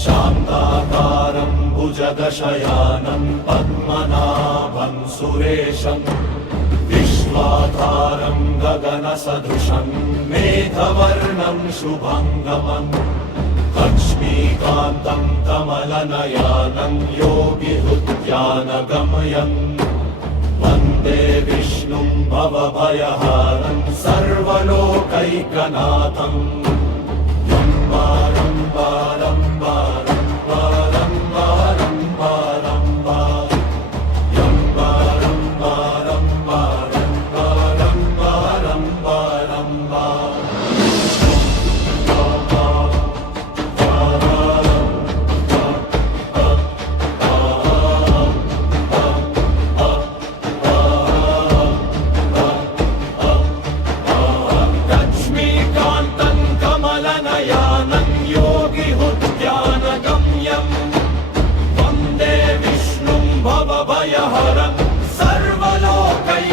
शान्ताकारं भुजगशयानं पद्मनाभं सुरेशं विश्वाधारं गगनसदृशं मेघवर्णं शुभङ्गमं लक्ष्मीकान्तं कमलनयानं योगिहृद्यानगमयं वन्दे विष्णुं भवभयहारं सर्वलोकैकनाथं भवभयहरं सर्वलोकै